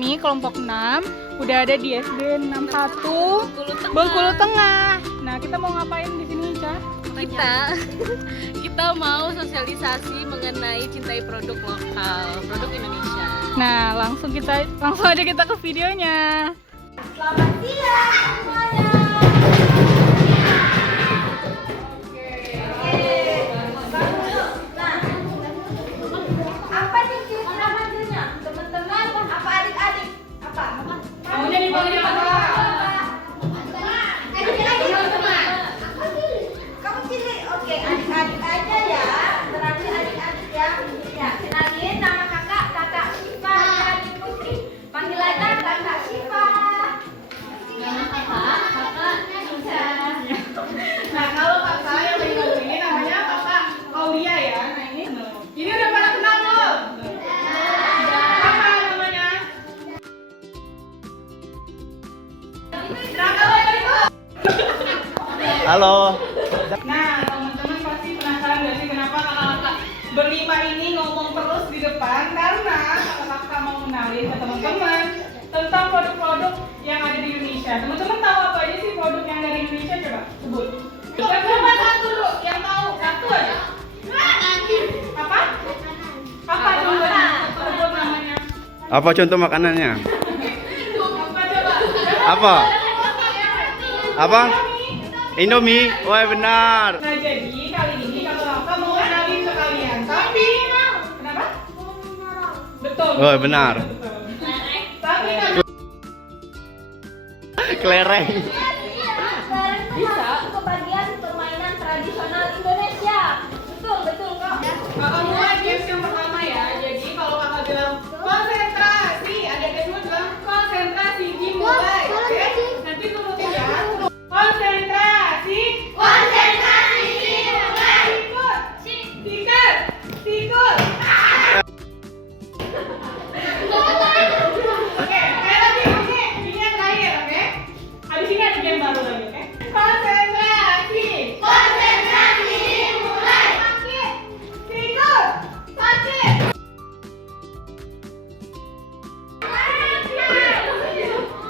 kami kelompok 6 udah ada di SD 61 Bengkulu Tengah. Nah, kita mau ngapain di sini, Ca? Kita mau sosialisasi mengenai cintai produk lokal, produk Indonesia. Nah, langsung aja kita ke videonya. Selamat siang semuanya. Nah, apa nih kira-kira manggilnya? Teman-teman, apa adik-adik? Apa? Maunya dipanggil apa? Kamu cilik, oke, adik-adik aja ya. Berarti adik-adik ya. Ya, kenalin nama kakak Syifa Adik Putri. Panggil aja kakak Syifa. Nama kakaknya bisa. Nah, kalau kakak yang baru ini namanya kakak Aulia ya. Nah, ini udah pada kenal belum? Apa namanya? Halo. Nah, teman-teman pasti penasaran gak sih kenapa kakak-kakak berlima ini ngomong terus di depan? Karena kakak-kakak mau kenalin ke teman-teman tentang produk-produk yang ada di Indonesia. Teman-teman tahu apa aja sih produk yang dari Indonesia? Coba sebut. Yang cuma satu dulu, yang tahu satu aja. Apa? Apa dulu? Sebut namanya. Apa contoh makanannya? Apa coba? Apa? Apa? Indomie. Wah, benar. Nah, jadi kali ini kakak-kakak mau kenalin ke kalian. Tapi kenapa? Betul. Oh, benar. Betul. Tapi kan Kelereng. Bisa kebagian permainan tradisional Indonesia. Betul kok. kakak mulai games yang pertama ya. Jadi kalau kakak bilang konsentrasi, ada kedua bilang konsentrasi dimulai. Oke? Nanti turutin ya. Konsentrasi. Dimulai. Tikar. Oke, sekali lagi. Ini yang terakhir, oke? Habis ini ada game baru lagi, oke? Konsentrasi. Dimulai. Sakit.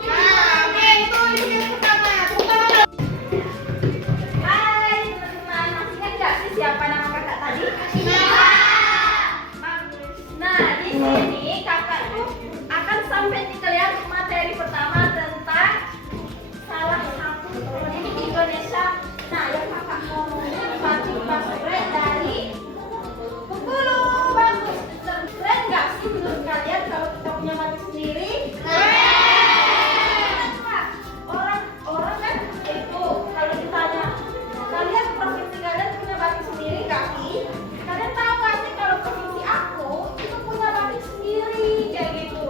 Nah, oke, itu game pertama. Hai teman-teman, masih ingat nggak sih siapa nama kakak tadi? Bagus. Nah, di sini kakak tuh akan sampai nih kalian materi pertama tentang salah satu produk Indonesia. Nah, yang kakak ngomongin batik basure dari Bengkulu. Bagus. Keren nggak sih menurut kalian kalau kita punya batik sendiri? Orang kan itu kalau ditanya kalian provinsi kalian punya batik sendiri nggak sih? Kalian tahu nggak sih kalau provinsi aku itu punya batik sendiri kayak gitu.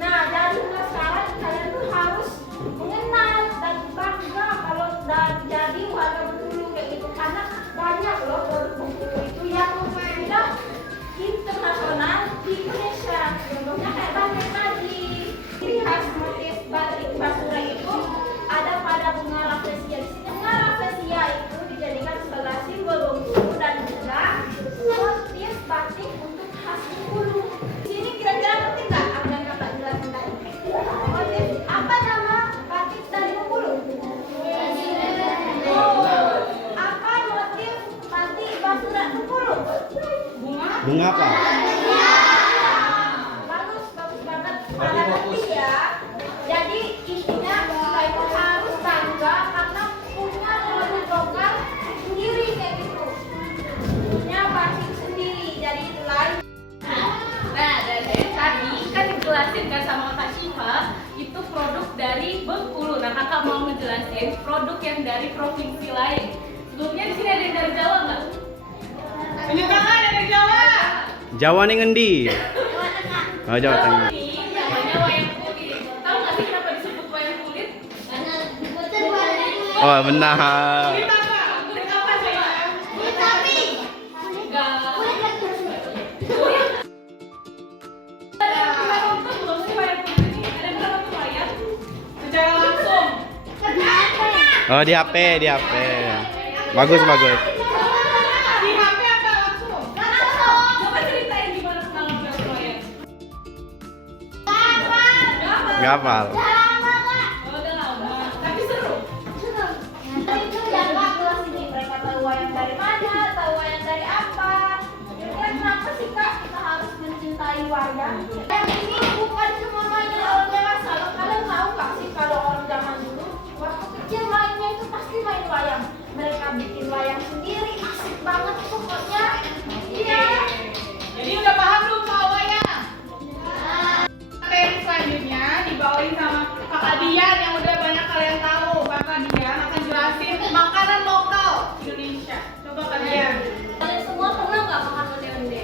Nah, dari mulai sekarang kalian tuh harus mengenal dan bangga kalau dan jadi warga Bengkulu kayak gitu karena banyak loh produk Bengkulu itu yang sudah internasional di Indonesia. Contohnya kayak batik tadi. Ciri khas motif batik basura itu ada pada bunga rafflesia. Di sini bunga rafflesia itu dijadikan sebagai simbol Bengkulu dan juga motif batik untuk khas Bengkulu. Di sini kira-kira ngerti nggak apa yang kakak jelasin tadi? Motif apa nama batik dari Bengkulu? Apa motif batik basura Bengkulu? Bunga apa? Bagus banget. Pada ngerti ya. Jadi intinya kita itu harus bangga karena punya produk lokal sendiri kayak gitu. Punya batik sendiri. Jadi itu lain. Nah, dari tadi kan dijelasin kan sama Kak Syifa, itu produk dari Bengkulu. Nah, kakak mau ngejelasin produk yang dari provinsi lain. Sebelumnya di sini ada yang dari Jawa nggak? Tunjuk tangan ada dari Jawa. Jawa nih ngendi? Oh, Jawa Tengah. Ini namanya wayang kulit. Tahu nggak sih kenapa disebut wayang kulit? Karena diputer warnanya. Oh, benar. Kulit apa? Kulit apa saya? Kulit sapi. Enggak. Ada nonton belum sih wayang kulit ini? Ada berapa tuh wayang? Secara langsung. Oh, di HP. Bagus. Di HP apa langsung? Coba ceritain gimana pengalaman wayang. Nggak hafal. Oh, udah lama. Tapi seru. Itu yang nggak kelas ini, mereka tahu wayang dari mana, tahu wayang dari apa. Kira-kira kenapa sih kak kita harus mencintai wayang? Yang ini bukan cuma mainan orang dewasa. Kalian tahu nggak sih kalau orang zaman dulu waktu kecil mainnya itu pasti main wayang. Mereka bikin wayang sendiri, asik banget pokoknya. Iya. Jadi udah paham belum soal wayang? Materi selanjutnya dibawain sama Kakak Dian yang udah banyak kalian tahu. Kakak Dian akan jelasin makanan lokal Indonesia. Coba Kak Dian. Kalian semua pernah nggak makan onde-onde?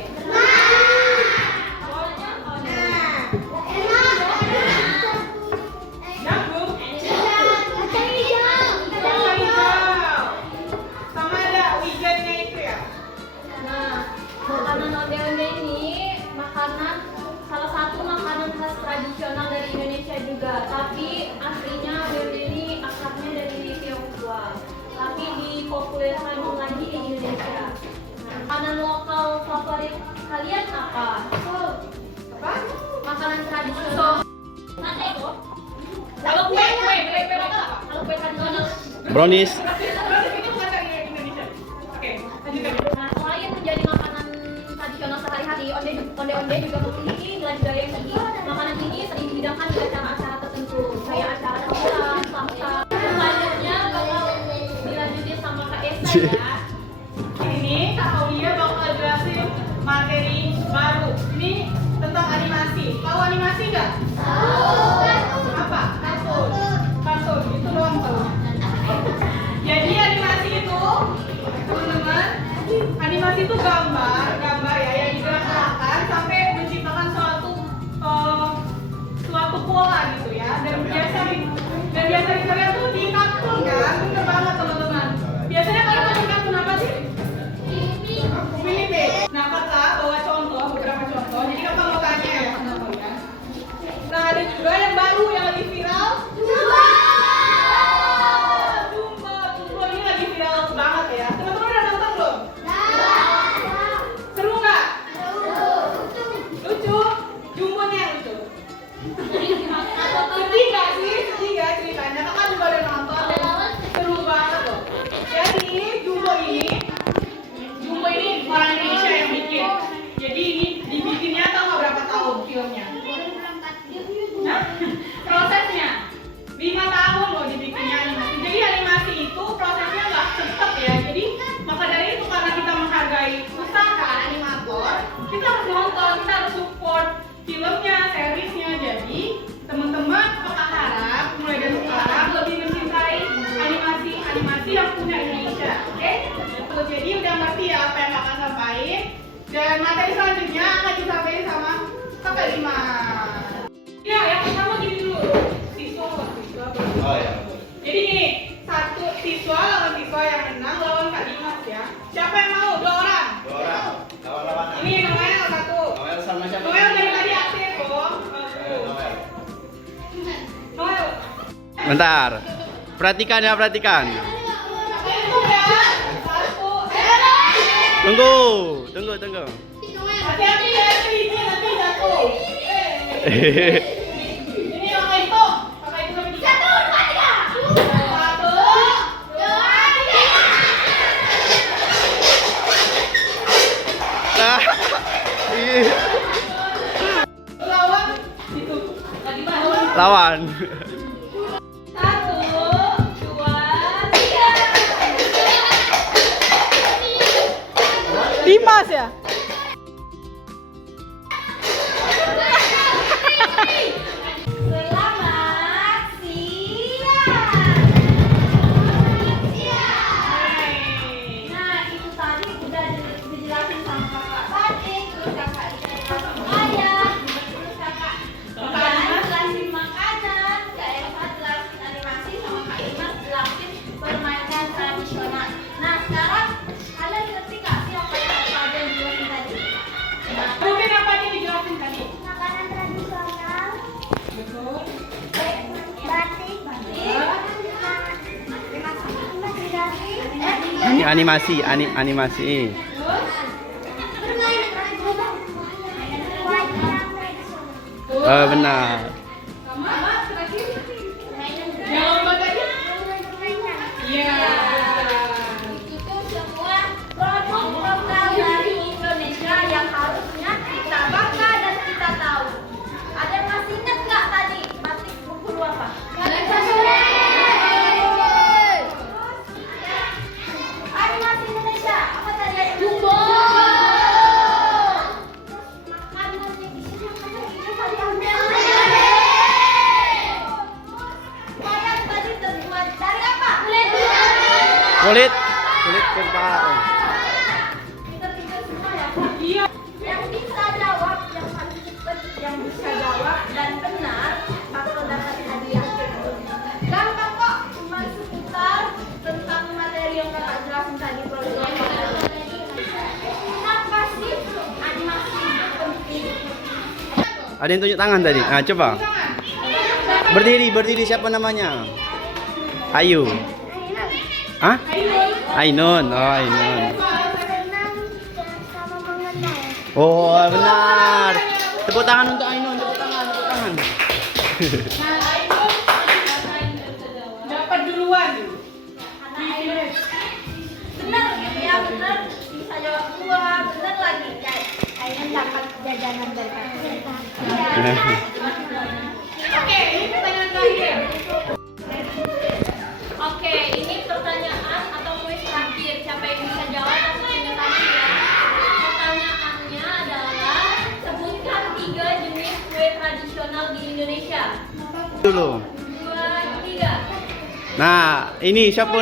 Jagung. Kacang hijau. Sama ada wijennya itu ya. Nah, makanan onde-onde ini salah satu makanan khas tradisional dari Indonesia juga. Tapi aslinya onde-onde ini akarnya dari Tiongkok. Tapi dipopulerkan lagi di Indonesia. Nah, makanan lokal favorit kalian apa? Apa? Makanan tradisional. Kalau kue apa? Kalau kue tradisional. Brownies. Ini bukan dari Indonesia. Oke, lanjutkan. Nah, selain menjadi makanan tradisional sehari-hari, onde-onde juga memiliki nilai budaya yang tinggi. Makanan ini sering dihidangkan di acara-acara tertentu, kayak acara tawuran, samsa. Selanjutnya bakal dilanjutin sama Kak Esa ya. Ini Kak Aulia bakal jelasin materi baru. Ini tentang animasi. Tahu animasi nggak? Apa? Kartun. Kartun. Itu doang tahu. Jadi animasi itu, teman-teman, animasi itu gambar ya yang digerak-gerakkan sampai menciptakan suatu pola gitu ya. Dan biasa dilihat tuh di kartun kan, bener banget teman-teman. Biasanya kalau nonton kartun apa sih? Mini. Nah kakak bawa contoh, beberapa contoh. Jadi kakak mau tanya ya sama kalian. Nah ada juga yang baru yang lagi viral. Jumbo ini lagi viral banget ya. Teman-teman udah nonton belum? Seru nggak? Lucu. Jumbonya yang lucu. Sedih nggak sih? Sedih nggak ceritanya? Kakak juga udah nonton. Seru banget loh. Jadi Jumbo ini orang Indonesia yang bikin. Jadi ini dibikinnya tahu nggak berapa tahun filmnya? Nah, prosesnya 5 tahun loh dibikinnya animasi. Jadi animasi itu prosesnya nggak cepet ya. Jadi maka dari itu karena kita menghargai usaha animator, kita harus nonton, kita harus support filmnya, seriesnya. Jadi teman-teman kakak harap mulai dari sekarang lebih mencintai animasi yang punya Indonesia. Oke? Jadi udah ngerti ya apa yang kakak sampaikan. Dan materi selanjutnya akan disampaikan sama kakak Dimas. Ya, yang pertama gini dulu. Siswa. Oh ya. Jadi gini, satu siswa lawan siswa yang menang lawan Kak Dimas ya. Siapa yang mau? 2 orang. Lawan-lawanan. Ini Noel satu. Noel sama siapa? Noel dari tadi aktif kok. Noel. Bentar. Perhatikan ya, perhatikan. Itu ya. Satu. Tunggu. Hati-hati ya, nanti jatuh. Ini kakak hitung. Kakak hitung sampai 3. 1, 2, 3. Nah. Ih. Lawan itu. Lawan. 1, 2, 3. Dimas ya? Selamat siang. Nah itu tadi udah dijelasin sama kakak tadi, terus kakak dijelasin sama ayah, terus kakak jelasin makanan, Kak Elsa jelasin animasi, sama Kak Imas jelasin permainan tradisional. Nah sekarang kalian ngerti gak sih apa yang ada dijelasin tadi? Rutin apa aja dijelasin tadi? Makanan tradisional, Betul. batik, Ini animasi. benar. Benar. Sama Iya. Itu semua produk lokal dari Indonesia yang harusnya kita bangga dan kita tahu. Ada yang masih ingat nggak tadi batik Bengkulu apa? Animasi Indonesia apa tadi? Jumbo. Makanan yang di sini apa tadi? Tadi ambil. Wayang tadi terbuat dari apa? Kulit kepala. Pintar-pintar semua ya, Pak. Iya. Yang bisa jawab, yang paling cepat, yang bisa jawab dan benar bakal dapat hadiah. Gampang kok, cuma seputar tentang materi yang kakak jelasin tadi produk. Kenapa sih animasi itu penting? Ada yang tunjuk tangan tadi. Nah, coba. Berdiri siapa namanya? Ayu. Hah? Ainun. Oh, Ainun. Oh, benar. Tepuk tangan untuk Ainun, tepuk tangan. Dapat duluan. Benar gitu ya, benar. Bisa jawab dua, benar lagi. Kayaknya dapat jajanan dari kakak. Oke, ini pertanyaan terakhir. Oke, ini pertanyaan atau kuis terakhir. Siapa yang bisa jawab langsung tunjuk tangan ya. Pertanyaannya adalah sebutkan 3 jenis kue tradisional di Indonesia. Dulu. 2, 3. Nah, ini siapa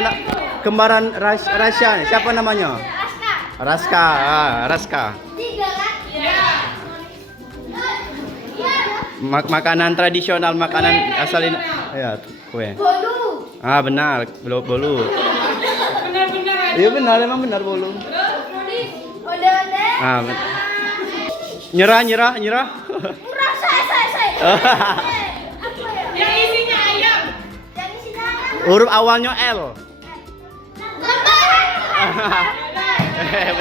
kembaran Rasya nih? Siapa namanya? Aska. Raska. 3 kan? Ya. Makanan tradisional, makanan asal ini. Ya, kue. Bolu. Ah, benar, bolu. Benar-benar aja. Iya benar, emang benar bolu. Oleh-oleh. Ah, nyerah. Murah saya. Apa ya? Yang isinya ayam. Yang isinya apa? Huruf awalnya L. Lembaran.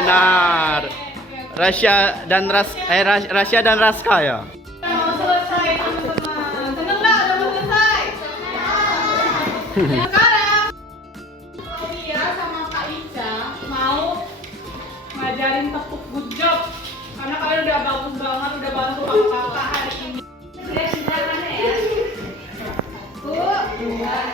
Benar. Rasya dan Raska ya. Mau selesai teman-teman. Seneng nggak udah mau selesai? Sekarang Aulia sama Kak Ica mau ngajarin tepuk good job. Karena kalian udah bagus banget, udah bantu kakak hari ini. Satu, dua,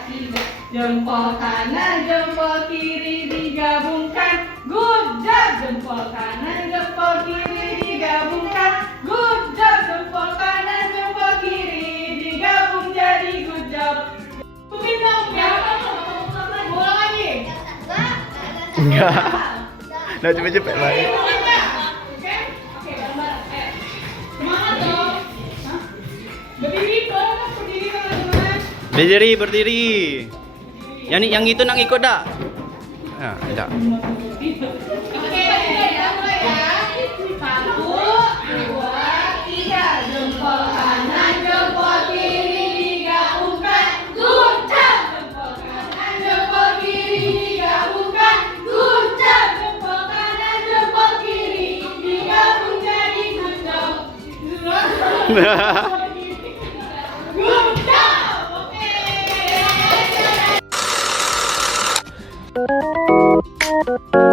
tiga. Jempol kanan, jempol kiri digabungkan. Good job. Jempol kanan, jempol kiri digabungkan. Good job. Jempol kanan, jempol kiri digabung jadi good job. Mungkin dong ya. Ulang lagi. Enggak. Nah, cepet-cepet lagi. Ulang nggak? Oke? Oke, bareng-bareng. Ayo. Semangat dong. Hah? Berdiri dong, berdiri teman-teman. Berdiri. Yang itu nak ikut dak? Nah, tidak. Oke, kita mulai ya. 1, 2, 3. Jempol kanan, jempol kiri digabungkan. Good job. Jempol kanan, jempol kiri digabungkan. Good job. Jempol kanan, jempol kiri digabung jadi good job. Good job. Oke.